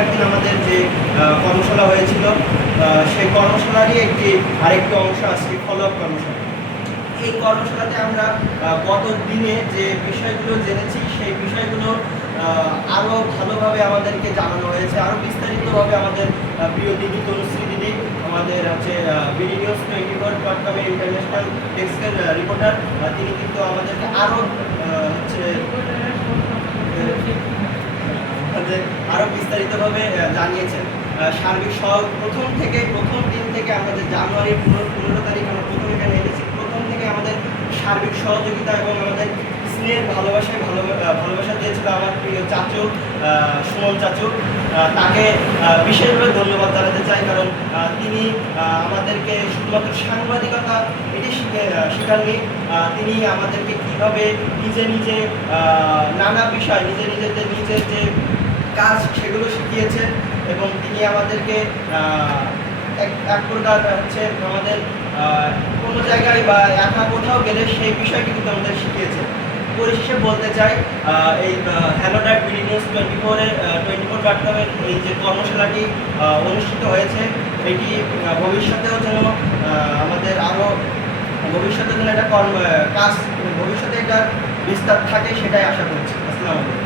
একদিন আমাদের যে কর্মশালা হয়েছিল, সেই কর্মশালারই আরেকটি অংশ আজকে ফলো আপ কর্মশালা। এই কর্মশালাতে আমরা গত দিনে যে বিষয়গুলো জেনেছি সেই বিষয়গুলো আরও ভালোভাবে আমাদেরকে জানানো হয়েছে, আরও বিস্তারিতভাবে আমাদের প্রিয় দিদি তনুশ্রী দিদি, আমাদের বিডি নিউজ 24.com ইন্টারন্যাশনাল ডেস্কের রিপোর্টার, তিনি কিন্তু আমাদেরকে আরও আরও বিস্তারিতভাবে জানিয়েছেন। সার্বিক প্রথম দিন থেকে আমাদের জানুয়ারির 15 তারিখ আমরা প্রথম এখানে এনেছি। প্রথম থেকে আমাদের সার্বিক সহযোগিতা এবং আমাদের স্নেহ ভালোবাসা দিয়েছিল আমার প্রিয় চাচু সুমন চাচু। তাকে বিশেষভাবে ধন্যবাদ জানাতে চাই, কারণ তিনি আমাদেরকে শুধুমাত্র সাংবাদিকতা এটি শেখাননি, তিনি আমাদেরকে কীভাবে নিজে নানা বিষয় নিজের যে কাজ সেগুলো শিখিয়েছেন, এবং তিনি আমাদেরকে এক প্রকার আমাদের কোনো জায়গায় বা একা কোথাও গেলে সেই বিষয়টি কিন্তু আমাদের শিখিয়েছেন। পরিশেষে বলতে চাই, এই হ্যালো বিডি নিউজ 24.com এই যে কর্মশালাটি অনুষ্ঠিত হয়েছে, এটি ভবিষ্যতেও যেন আমাদের আরও ভবিষ্যতে যেন একটা ভবিষ্যতে একটা বিস্তার থাকে, সেটাই আশা করছি। আসসালামু আলাইকুম।